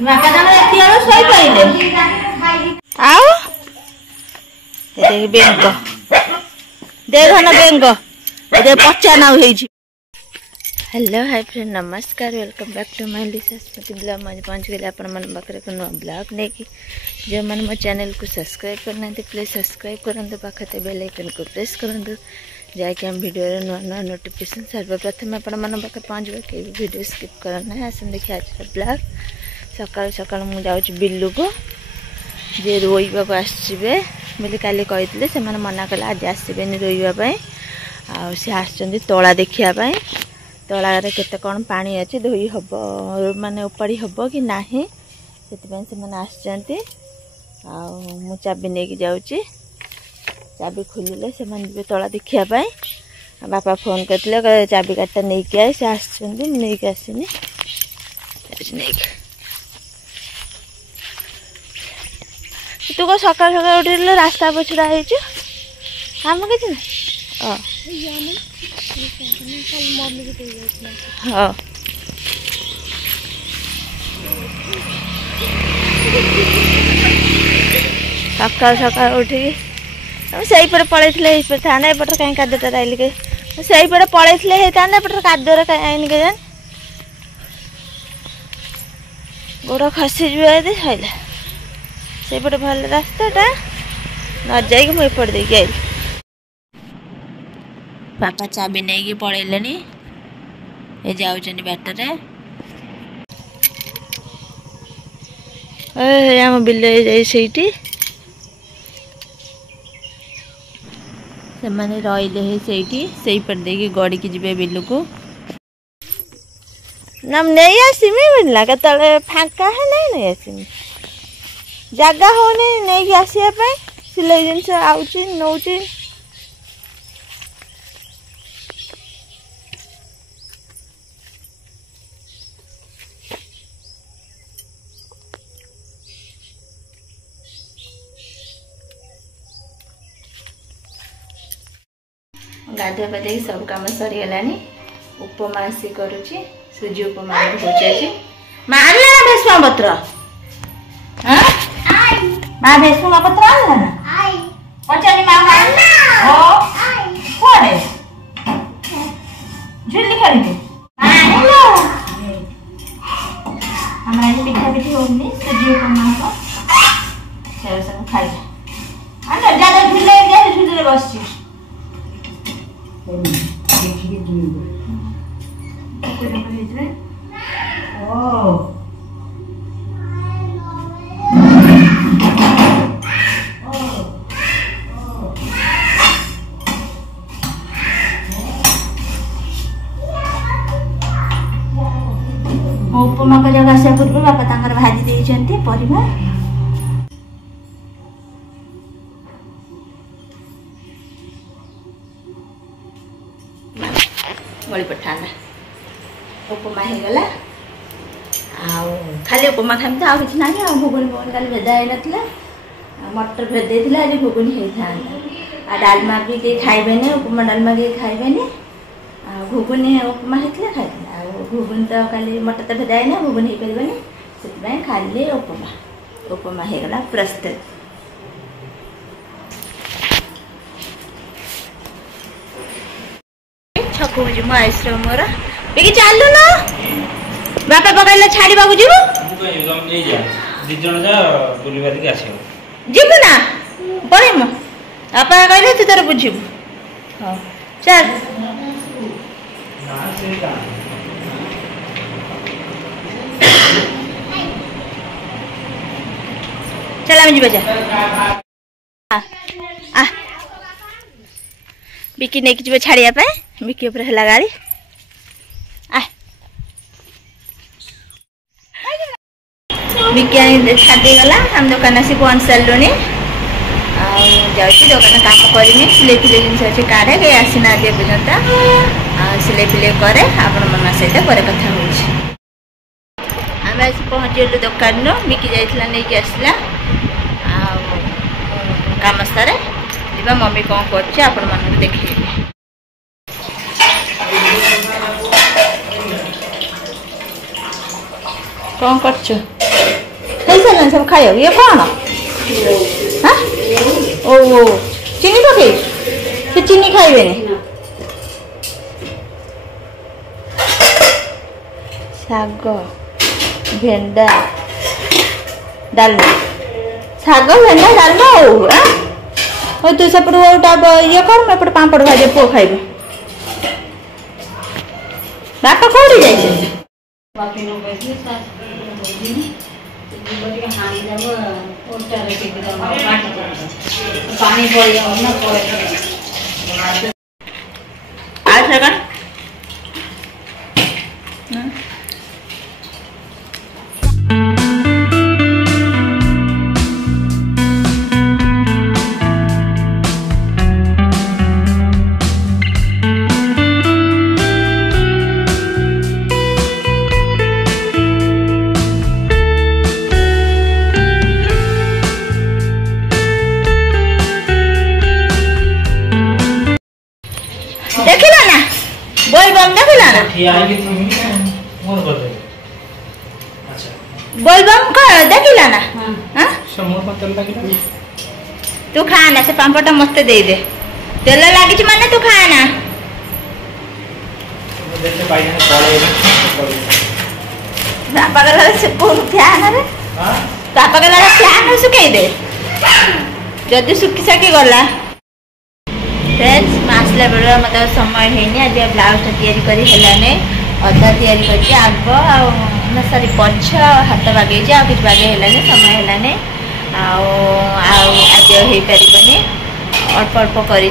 बेंग देखन बेंग पचा नाउ हेलो हाय फ्रेंड नमस्कार welcome back to my Lisa Smriti blog में पहुंच गए आपण मन पाखे एक नुआ ब्लॉग नहीं जो मैंने मो चैनल को सब्सक्राइब करना प्लीज सब्सक्राइब करंतु पाखे बेल आइकन को प्रेस करंतु जाकि हम वीडियो नुआ नुआ नोटिफिकेशन सर्वप्रथम आपण मन पाखे पहुंच के वीडियो स्किप करना आसन देखिए आज ब्लॉग सकाल सकाल मु जाऊँ बिल्लू को जे रोईवा को आसबे बोली काली कही से मना कले आज आसबेनि रोईवाई सी आसुँच तला देखापी तलार केते कौन पानी अच्छे धोई हम माने उपाड़ी हम कि ना से मु चाबी नहीं जाऊँगी चाबी खोलिले से तला देखापी बापा फोन करते चाबी काटा नहीं आए से आसनी आसनी तू को सकाल सकाल उठे रास्ता पछड़ा काम कि हाँ सकाल सकाल उठिक से पलैले था एपट कहीं कादुटा आइल के से पलैले होता एपट कादुर कहीं के जान गोड़ खसीजा यदि सैला से भल रास्ताटा न जाइक मुझे देकी आई बापा चाबी नहीं पलैले ये जाऊँ बाटर आम बिल से मैंने रही से देखिए गड़ी की जी बिल को ना नहीं आसमी बोला के फाँका है नहीं आसमी जगह होनी नहीं आसापी सिलाई जिनस आउची नौची गाधुआ पाधे सब कम सरीगला उपमा सी करुच्ची सुजी उपमा भुजे मार भेषुआ पत्र माँ भेषुआ पत्र आना ना पचानी झुली खेली हमारे पिठा पिठी होनी सुजी उपमा सब खाइला ज्यादा झुले झुली बस उपमा को जगह आसा पूर्व बापा भाजी देते परिवा बड़ी पठाना उपमा होगला खाली उपमा खाई तो आगे ना घुगुनी फुगुनी कल भेदा ही मटर भेद आज घुगुनी होता डालमा भी कहीं खाइबे उपमा डालमा कहीं खाइबे घुगुनी उपमा होता खाई घुगुनी तो खाली मटर तो भेदा ही घुगुनी हो पारे से खाली उपमा उपमा होगला प्रस्तुत छकु जीव आश्रम मोर बिकी चालू न बापा पकड़ले छाड़ीबा को जीव जीव ना पड़े मो बापा कहले तू तोर बुझीबू हां चल चल हम जीव जा आ बिकी नहीं कि छाड़िया पे बिकी ऊपर है गाड़ी बिकी छाड़ी गला हम दुकान आसी पहुँच सारू जाऊँगी दुकान काम करमी सिलाई फिलाई जिन अच्छे काढ़े कहीं आसीना आज पर्यंत सिलाई फिलाई करे आपण मन सहित पर कथा आम आज पहुँचलु दुकान बिकी जाइला नहीं आसला काम सारे जीवा मम्मी कौन कर आपण मन देखे कौन कर सारे सब खाइए ये कौन हाँ ओ चीनी पकई से चीनी खाइबे शाग भेंडा डालमा शाग भेंडा डालमा हो तू सेपट गोटा ये कर मैं एपटे पापड़ भाजे पुओ खाइबे बापा कौड़ी जाइए देखिला ना बोलबम देखिला ना बोलबम का देखिला ना तू खा ना से पांपटा मस्त दे दे तेल लागी माने तू खा ना बापा गला से पूरा फैन रे बापा गला फैन सुखई दे जदी सुखी सकी गला फ्रेंड्स मासला बेला मतलब समय है आज ब्लाउज तैयारी करी हेलाने अधा तैयारी करके आग ना सॉरी पछ हाथ बागे आ किछ बागे हेलाने समय हेलाने आज हो पारे अल्प अल्प करी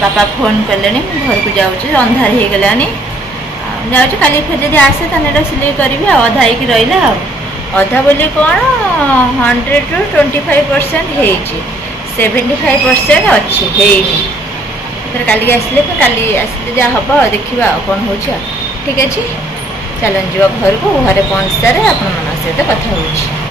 बापा फोन कले घर को जाऊँ अंधार हो गलानी जाऊँ खाली फिर जब आसे तो सिलाई करी अधा हो रहा अधा बोली कौन 100 to 25% है 75% अच्छी है फिर काली आसले फिर काली आसले जहाँ हम देखा कौन हो ठीक अच्छे चलन जी घर को घरे पहुँच सारे आपण मन सहित कथा हो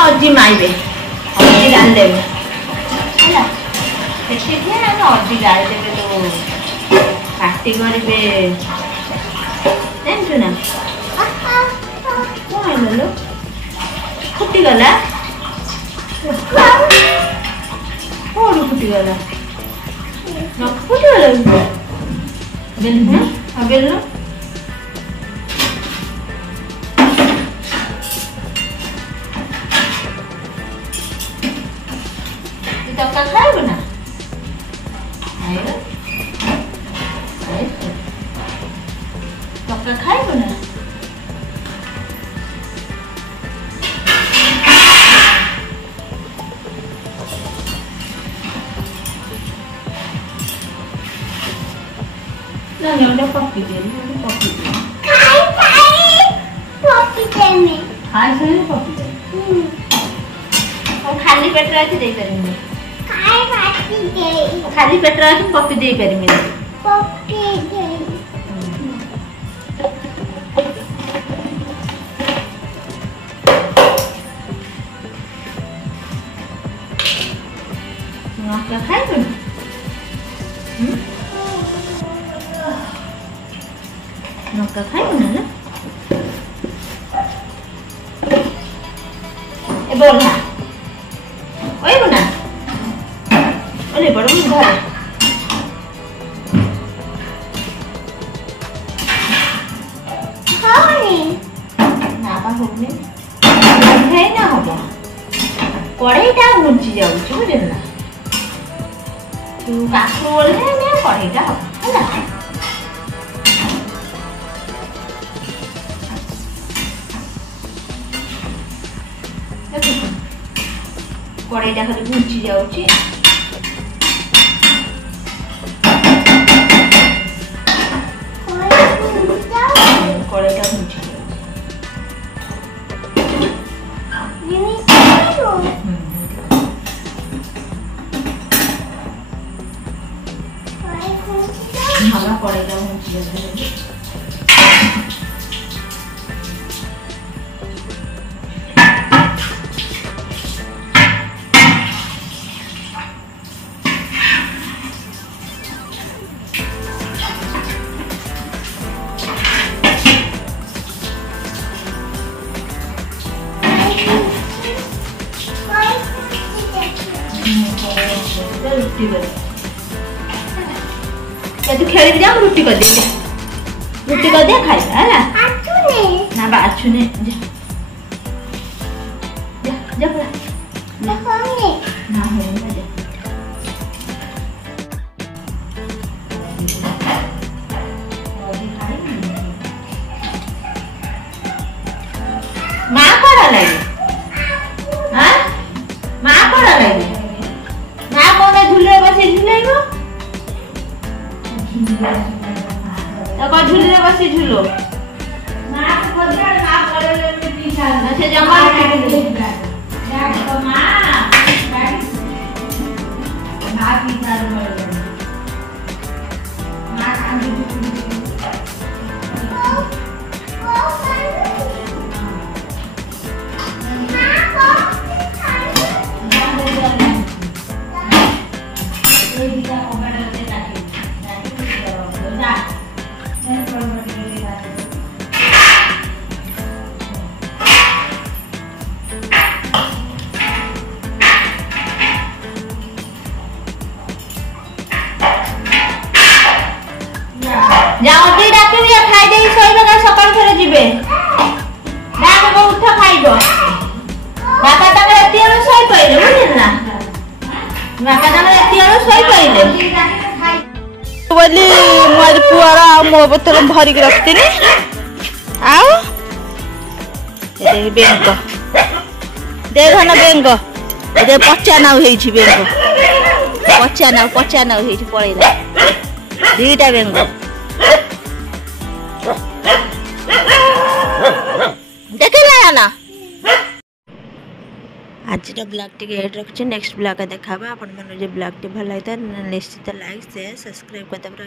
अजी माइबे अजी डाल देबे हैला एठी थिया ना अजी डाल देबे तो पार्टी करबे देन सुना कोन लो फुटी गला कोन फुटी गला न फुटी गला बेल है अबेल लो तक्का खाए ना तक्का खाए ना ना ने पप्पी दे पप्पी दे पप्पी दे में खाए से पप्पी दे और खाली पेट रहे दे करेंगे खाली पेट रहा पप्पी दे पारि पप्पी दे क्या खाए नौका खाए ना ए बोल ना ओए बना ओले बड़ घर ना हम कड़ईटा घुंची जाऊँ बुझे ना କାଠ ଓଳିଲେ କଢ଼େଇଟା ହବ ହେଲା। କଢ଼େଇଟା ଖାଲି ଘୁଞ୍ଚି ଯାଉଛି। କଢ଼େଇଟା ଘୁଞ୍ଚି ଯାଉଛି। हवा पड़ेगा रुटी तू खेल जा रुटी कर दे रुटी कर दे खाई है ना बाछू ने जा जा जा ना होंगे ना होंगे जा मां कोड़ा लगे हां मां कोड़ा लगे मां कोने झूले बसे झूलेगो तो झूले बसी झूलो मां को बदर का करे में पीछा से जमा के जा तो मां मां पीछा मां कांदी जाओ दी डाके भी खाई दे सोइबे का सकाळ फेरे जिबे डाके को उठा खाइबो बाका तमे एतियारो सोई पइले बुझिल ना बाका तमे एतियारो सोई पइले बोली मोर पुआरा मो बोतल भरी के रखतिनी आउ ए बेंग देखो ना बेंग ए पचा नाउ हेइ छि बेंग पचा नाउ हेइ छि पळैला दीटा बेंग देखला ना आज ब्लॉग टी एड रखछे नेक्स्ट ब्लॉग देखा अपन मन जे ब्लॉग टी भल लाइता निश्चित लाइक शेयर सब्सक्राइब करते।